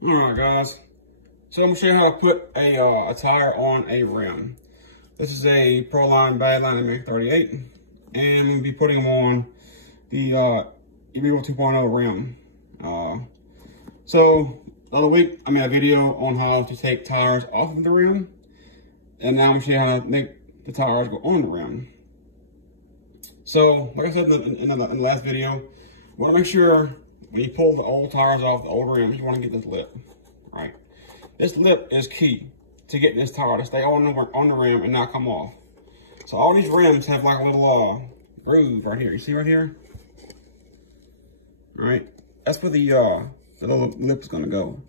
All right, guys. So I'm gonna show you how to put a tire on a rim. This is a Proline Badland MX38, and I'm gonna be putting them on the revo 2.0 rim. So the other week I made a video on how to take tires off of the rim, and now I'm gonna show you how to make the tires go on the rim. So, like I said in the last video, you want to make sure when you pull the old tires off the old rims, you want to get this lip, right? This lip is key to getting this tire to stay on the rim and not come off. So all these rims have like a little groove right here. You see right here? All right, that's where the little lip is gonna go.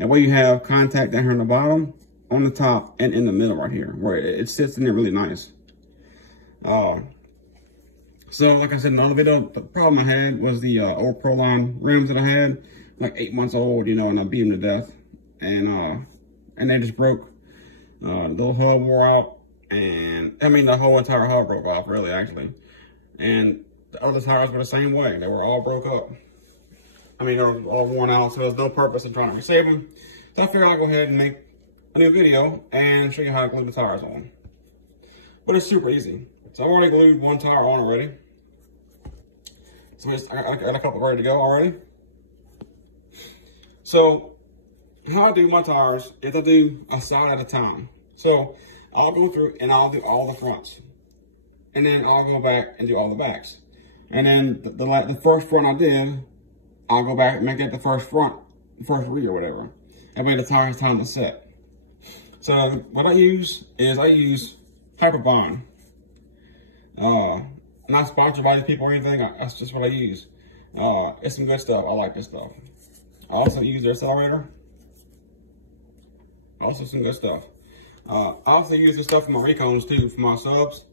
And where you have contact down here on the bottom, on the top, and in the middle right here, where it sits in there really nice. So like I said in the other video, the problem I had was the old Proline rims that I had, like 8 months old, you know, and I beat them to death. And they just broke. The little hub wore out, and I mean the whole entire hub broke off, really, actually. And the other tires were the same way. They were all broke up. I mean, they were all worn out, so there's no purpose in trying to resave them. So I figured I'd go ahead and make a new video and show you how to glue the tires on. But it's super easy. So I've already glued one tire on already. So I got a couple ready to go already. So how I do my tires is I do a side at a time. So I'll go through and I'll do all the fronts. And then I'll go back and do all the backs. And then the first front I did, I'll go back and make that the first front, the first rear, whatever. That way the tire has time to set. So what I use is Hyperbond. Not sponsored by these people or anything. That's just what I use. It's some good stuff. I like this stuff. I also use their accelerator. Also some good stuff. I also use this stuff for my recombs too, for my subs.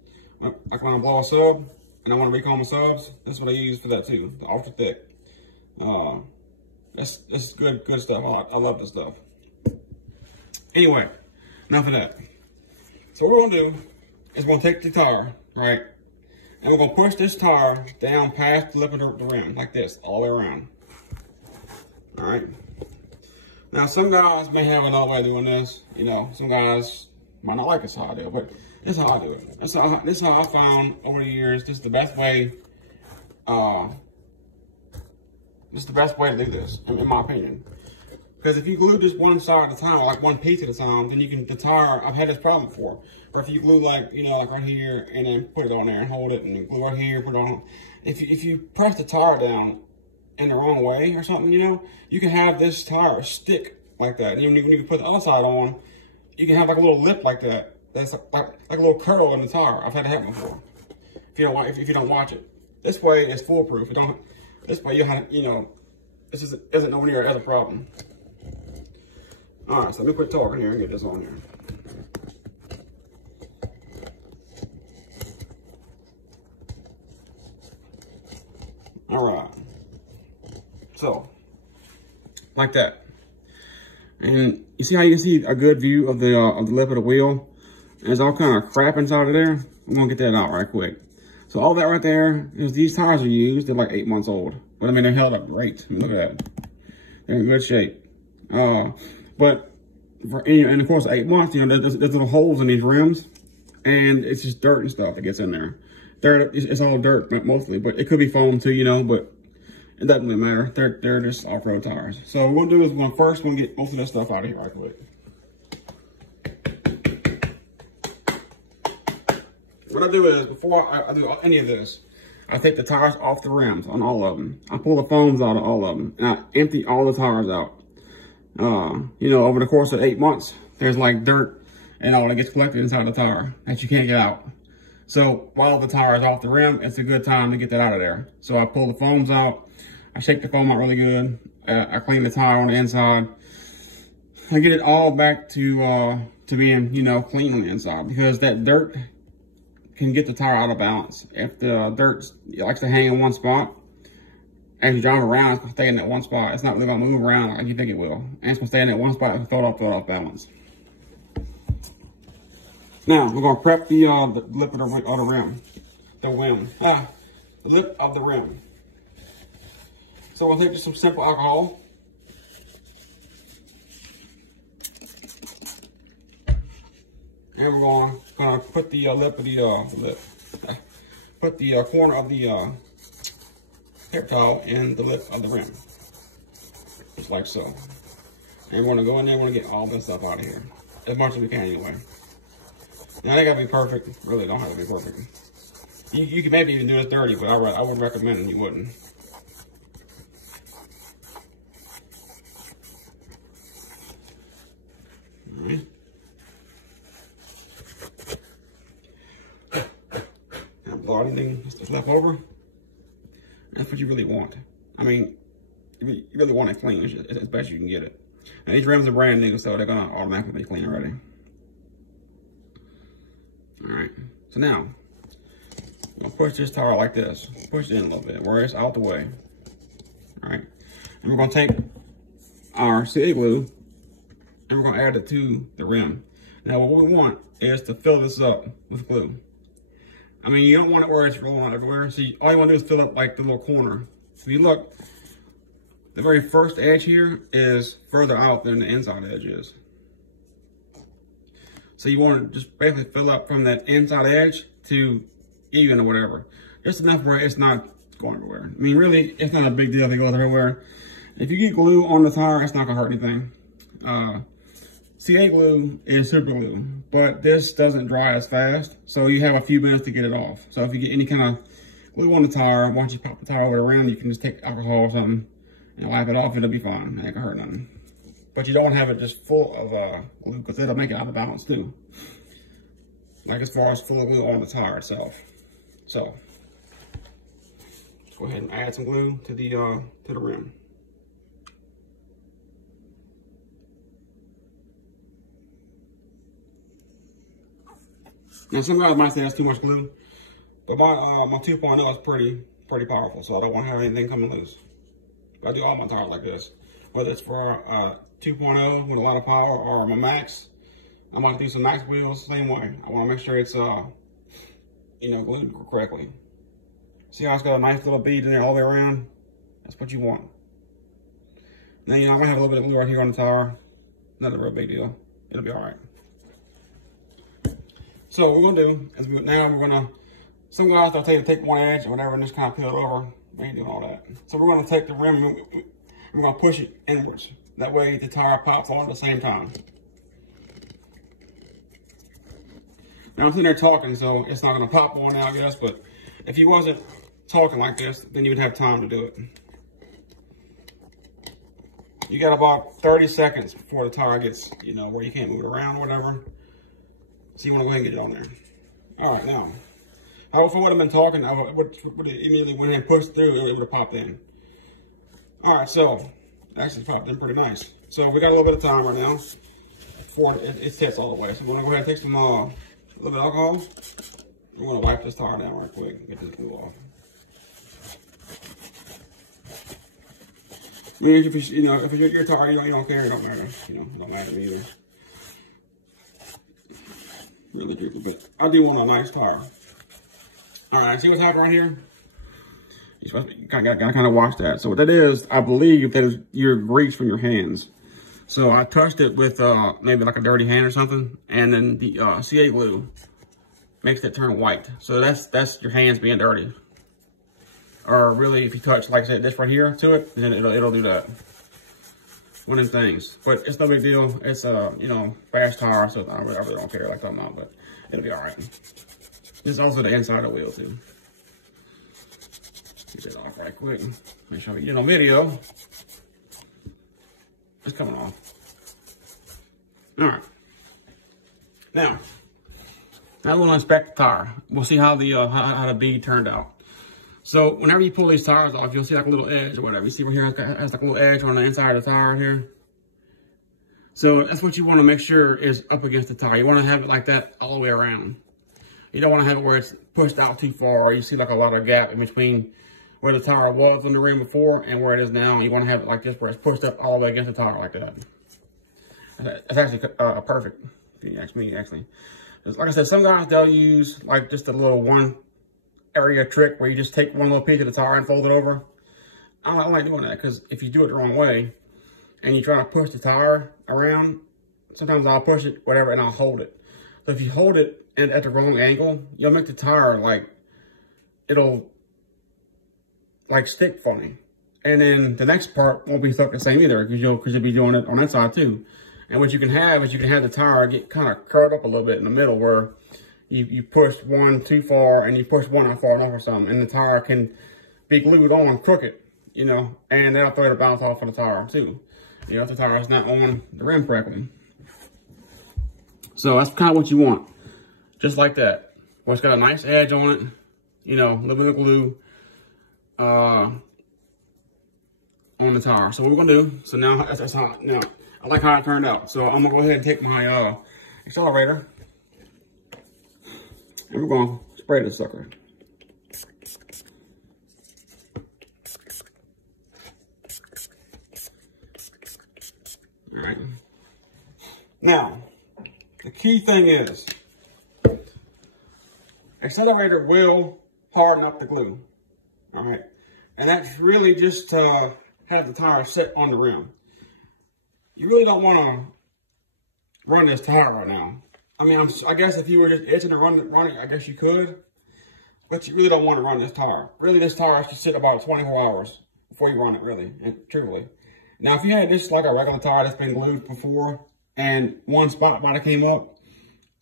Like when I blow a sub and I want to recomb my subs, that's what I use for that too, the ultra thick. That's good stuff. I love this stuff. Anyway, enough of that. So what we're gonna do is we're gonna take the tire, right? And we're gonna push this tire down past the lip of the rim, like this, all the way around. All right. Now, some guys may have another way of doing this. You know, some guys might not like this how I do it, but this is how I do it. This is how I found over the years. This is the best way. This is the best way to do this, in my opinion. Because if you glue just one side at a time, like one piece at a time, then you can, the tire, I've had this problem before. Or if you glue like, you know, like right here, and then put it on there and hold it, and then glue right here, put it on. If you press the tire down in the wrong way or something, you know, you can have this tire stick like that. And even when you put the other side on, you can have like a little lip like that. That's like a little curl in the tire. I've had it happen before. If you don't watch it, this way it's foolproof. This way you have, you know, this isn't nowhere near as a problem. All right, so let me quit talking here and get this on here. All right. So, like that. And you see how you can see a good view of the lip of the wheel? And there's all kind of crap inside of there. I'm gonna get that out right quick. So all that right there is these tires are used. They're like 8 months old. But I mean, they're held up great. I mean, look at that. They're in good shape. But in the course of 8 months, you know, there's little holes in these rims, and it's just dirt and stuff that gets in there. It's all dirt mostly, but it could be foam too, you know, but it doesn't really matter. They're just off-road tires. So what we'll do is we're gonna get most of this stuff out of here right quick. What I do is, before I do any of this, I take the tires off the rims on all of them. I pull the foams out of all of them, and I empty all the tires out. You know, over the course of 8 months, there's like dirt and all that gets collected inside the tire that you can't get out. So while the tire is off the rim, it's a good time to get that out of there. So I pull the foams out. I shake the foam out really good. I clean the tire on the inside. I get it all back to being, you know, clean on the inside, because that dirt can get the tire out of balance. If the dirt likes to hang in one spot, as you drive around, it's gonna stay in that one spot. It's not really gonna move around like you think it will. And it's gonna stay in that one spot and throw it off balance. Now, we're gonna prep the lip of the rim. The lip of the rim. So we'll take just some simple alcohol. And we're gonna put the lip of the put the corner of the paper towel in the lip of the rim, just like so. And we're gonna go in there. We're gonna get all this stuff out of here, as much as we can anyway. Now they gotta be perfect. Really, don't have to be perfect. You can maybe even do this dirty, but I would recommend it. You wouldn't. All right. Now blow anything that's left over. That's what you really want. I mean, you really want it clean as best you can get it. Now these rims are brand new, so they're gonna automatically be clean already. All right. So now, I'm gonna push this tire like this. Push it in a little bit, where it's out the way. All right. And we're gonna take our CA glue and we're gonna add it to the rim. Now what we want is to fill this up with glue. I mean, you don't want it where it's rolling out everywhere. So all you wanna do is fill up like the little corner. So if you look, the very first edge here is further out than the inside edge is. So you want to just basically fill up from that inside edge to even or whatever. Just enough where it's not going everywhere. I mean, really, it's not a big deal if it goes everywhere. If you get glue on the tire, it's not gonna hurt anything. CA glue is super glue, but this doesn't dry as fast, so you have a few minutes to get it off. So if you get any kind of glue on the tire, once you pop the tire over the rim, you can just take alcohol or something and wipe it off. It'll be fine. It ain't gonna hurt nothing. But you don't have it just full of glue, because it'll make it out of balance too. Like as far as full of glue on the tire itself. So let's go ahead and add some glue to the rim. Now some guys might say that's too much glue, but my 2.0 is pretty powerful, so I don't want to have anything coming loose. I do all my tires like this, whether it's for 2.0 with a lot of power or my max. I might do some max wheels same way. I want to make sure it's you know, glued correctly. See how it's got a nice little bead in there all the way around? That's what you want. Now, you know, I might have a little bit of glue right here on the tire. Not a real big deal. It'll be all right. So what we're gonna do is some guys they'll take one edge or whatever and just kind of peel it over. We ain't doing all that. So we're gonna take the rim and we're gonna push it inwards. That way the tire pops on at the same time. Now I'm sitting there talking, so it's not gonna pop on now, I guess, but if you wasn't talking like this, then you would have time to do it. You got about 30 seconds before the tire gets, you know, where you can't move it around or whatever. So you wanna go ahead and get it on there. All right, now, if I would have been talking, I would immediately went ahead and pushed through, it would have popped in. All right, so actually popped in pretty nice. So we got a little bit of time right now before it sets all the way. So I'm gonna go ahead and take some, a little bit of alcohol. We're gonna wipe this tire down right quick and get this glue off. I mean, if you know, if it's your tire, you don't care, it don't matter. You know, it don't matter to me either. Really drip a bit. I do want a nice tire. All right, see what's happening right here? You gotta kind of watch that. So what that is, I believe that is your grease from your hands. So I touched it with maybe like a dirty hand or something, and then the CA glue makes it turn white. So that's your hands being dirty. Or really, if you touch, like I said, this right here to it, then it'll do that. One of them things, but it's no big deal. It's you know, fast tire, so I really don't care like that amount, but it'll be all right. This is also the inside of the wheel too. Get it off right quick. Make sure we get on video. It's coming off. All right. Now we'll inspect the tire. We'll see how the bead turned out. So whenever you pull these tires off, you'll see like a little edge or whatever. You see where here it has like a little edge on the inside of the tire here. So that's what you want to make sure is up against the tire. You want to have it like that all the way around. You don't want to have it where it's pushed out too far, or you see like a lot of gap in between where the tire was on the rim before and where it is now. You want to have it like this, where it's pushed up all the way against the tire like that. That's actually perfect, if you ask me, actually. Like I said, some guys, they'll use like just a little one area trick where you just take one little piece of the tire and fold it over. I don't like doing that, because if you do it the wrong way and you try to push the tire around, sometimes I'll push it, whatever, and I'll hold it. So if you hold it at the wrong angle, you'll make the tire like, it'll like stick funny. And then the next part won't be stuck the same either, because you'll be doing it on that side too. And what you can have is you can have the tire get kind of curled up a little bit in the middle, where you push one too far and you push one out far enough or something, and the tire can be glued on crooked, you know, and that'll throw the bounce off of the tire too. You know, if the tire is not on the rim correctly. So that's kind of what you want, just like that. Well, it's got a nice edge on it, you know, a little bit of glue on the tire. So what we're gonna do, so now that's how, now I like how it turned out. So I'm gonna go ahead and take my accelerator, and we're gonna spray this sucker. All right. Now, the key thing is, accelerator will harden up the glue. All right. And that's really just to have the tire sit on the rim. You really don't want to run this tire right now. I mean, I guess if you were just itching to run it, I guess you could. But you really don't want to run this tire. Really, this tire should sit about 24 hours before you run it, really, and truly. Now, if you had this like a regular tire that's been glued before, and one spot might have came up,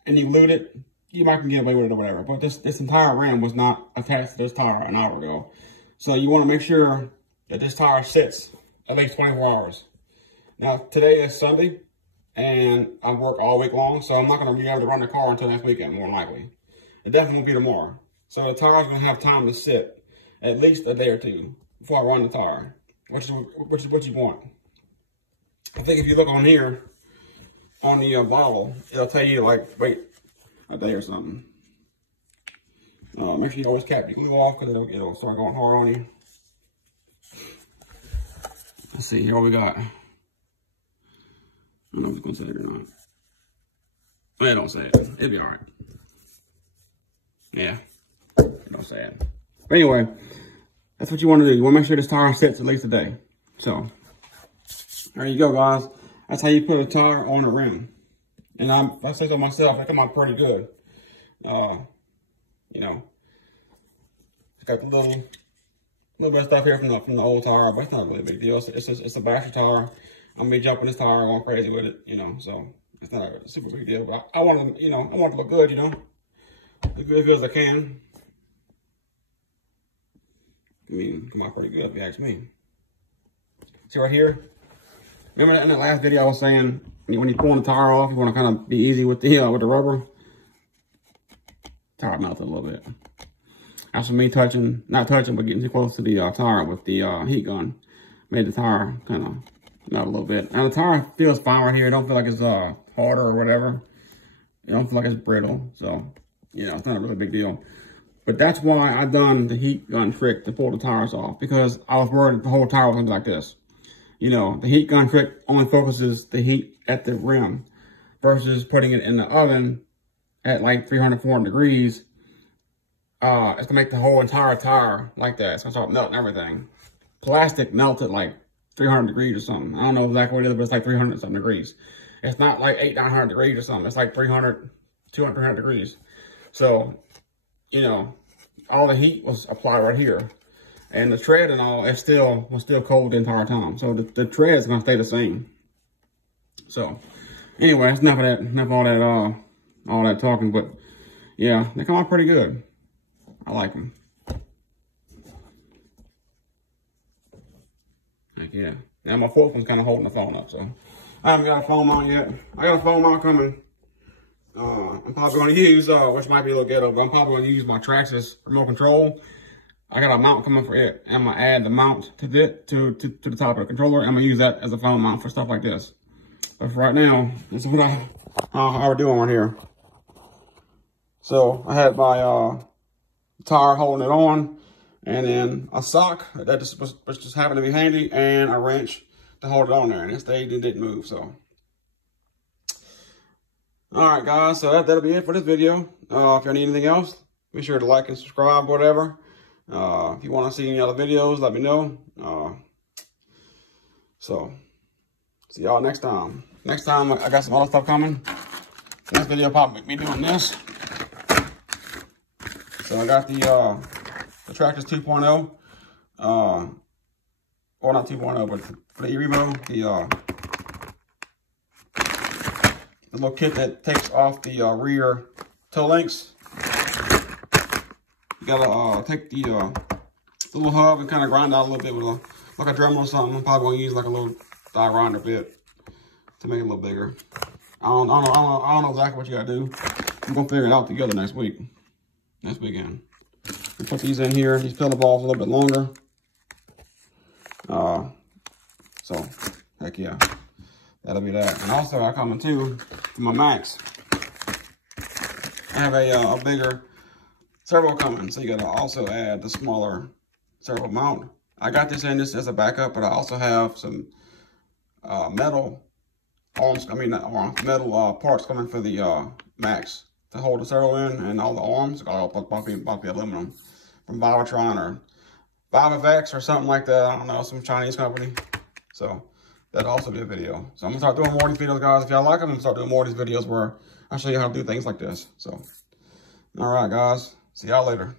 and you glued it, you might can get away with it or whatever. But this entire rim was not attached to this tire an hour ago. So you want to make sure that this tire sits at least 24 hours. Now, today is Sunday, and I work all week long, so I'm not going to be able to run the car until next weekend, more than likely. It definitely won't be tomorrow. So the tire's going to have time to sit at least a day or two before I run the tire, which is what you want. I think if you look on here, on the bottle, it'll tell you, like, wait a day or something. Make sure you always cap your glue off, because it'll start going hard on you. Let's see, here what we got. I don't know if it's going to say it or not. Well, it don't say it. It'll be all right. Yeah, it don't say it. But anyway, that's what you want to do. You want to make sure this tire sits at least a day. So, there you go, guys. That's how you put a tire on a rim. And I say so myself, it come out pretty good. You know, it's got a little bit of stuff here from the old tire, but it's not really a big deal. It's a basher tire. I'm gonna be jumping this tire, going crazy with it, you know. So it's not a super big deal. But I want to, you know, I want it to look good, you know, as good as I can. I mean, come out pretty good if you ask me. See right here. Remember in that last video I was saying when you're pulling the tire off, you want to kind of be easy with the rubber. Tire melted a little bit. That's from me not touching, but getting too close to the tire with the heat gun. Made the tire kind of melt a little bit. Now the tire feels fine right here. It don't feel like it's harder or whatever. It don't feel like it's brittle. So, you know, it's not a really big deal. But that's why I done the heat gun trick to pull the tires off, because I was worried the whole tire was going to be like this. You know, the heat gun trick only focuses the heat at the rim versus putting it in the oven at like 300, 400 degrees. It's going to make the whole entire tire like that. It's going to start melting everything. Plastic melted like 300 degrees or something. I don't know exactly what it is, but it's like 300 something degrees. It's not like 800, 900 degrees or something. It's like 300, 200, 300 degrees. So, you know, all the heat was applied right here. And the tread and all, was still cold the entire time. So the tread is going to stay the same. So, anyway, that's enough of all that talking. But, yeah, they come out pretty good. I like them. Heck yeah. Now my fourth one's kind of holding the phone up, so I haven't got a phone mount yet. I got a phone mount coming. I'm probably going to use, which might be a little ghetto, but I'm probably going to use my traxxas remote control. I got a mount coming for it. I'm going to add the mount to the top of the controller. I'm going to use that as a phone mount for stuff like this. But for right now, this is what how we're doing right here. So I had my tire holding it on, and then a sock that just happened to be handy, and a wrench to hold it on there, and it stayed and didn't move. So, all right, guys. So that'll be it for this video. If you need anything else, be sure to like and subscribe, whatever. If you want to see any other videos, let me know. So, see y'all next time. Next time, I got some other stuff coming. Next video probably me doing this. So I got the traxxas 2.0. Well, not 2.0, but for the revo, the little kit that takes off the rear toe links. You gotta take the little hub and kind of grind out a little bit with like a Dremel or something. I'm probably gonna use like a little die grinder bit to make it a little bigger. I don't know exactly what you gotta do. I'm gonna figure it out together next weekend. We put these in here. These pillow balls a little bit longer. So heck yeah, that'll be that. And also I come into my Max. I have a bigger servo coming, so you gotta also add the smaller servo mount. I got this in this as a backup, but I also have some metal arms. I mean, not arms, metal parts coming for the Max to hold the servo in, and all the arms all be aluminum from Valvetron or Valvex or something like that. I don't know, some Chinese company. So that'll also be a video. So I'm gonna start doing more of these videos, guys. If y'all like them, I'm gonna start doing more of these videos where I show you how to do things like this. So, all right, guys. See y'all later.